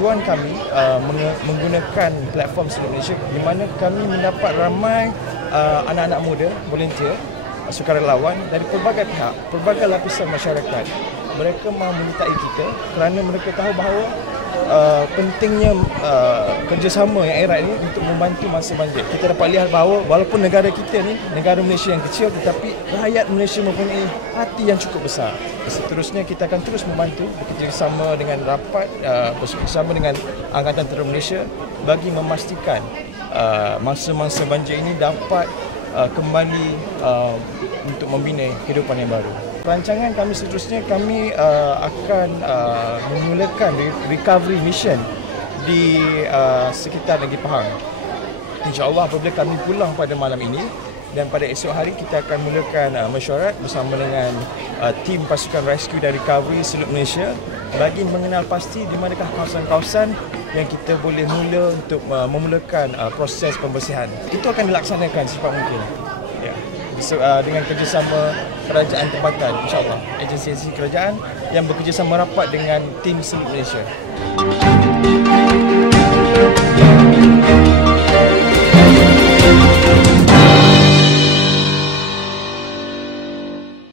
tujuan kami uh, menggunakan platform seluruh Malaysia di mana kami mendapat ramai uh, anak-anak muda volunteer sukarelawan dari pelbagai pihak, pelbagai lapisan masyarakat. Mereka mahu menyertai kita kerana mereka tahu bahawa uh, pentingnya uh, kerjasama yang erat ini untuk membantu masa banjir. Kita dapat lihat bahawa walaupun negara kita ni, negara Malaysia yang kecil tetapi rakyat Malaysia mempunyai hati yang cukup besar. Seterusnya kita akan terus membantu bekerjasama dengan rapat, uh, bersama dengan Angkatan Tentera Malaysia bagi memastikan uh, masa-masa banjir ini dapat uh, kembali uh, untuk membina kehidupan yang baru. Rancangan kami seterusnya kami uh, akan uh, memulakan recovery mission di uh, sekitar Negeri Pahang. InsyaAllah apabila kami pulang pada malam ini dan pada esok hari kita akan mulakan uh, mesyuarat bersama dengan uh, tim pasukan rescue dan recovery seluruh Malaysia bagi mengenal pasti di manakah kawasan-kawasan yang kita boleh mula untuk uh, memulakan uh, proses pembersihan. Itu akan dilaksanakan secepat mungkin. Uh, dengan kerjasama kerajaan tempatan insyaAllah agensi-agensi kerajaan yang bekerjasama rapat dengan tim seluruh Malaysia.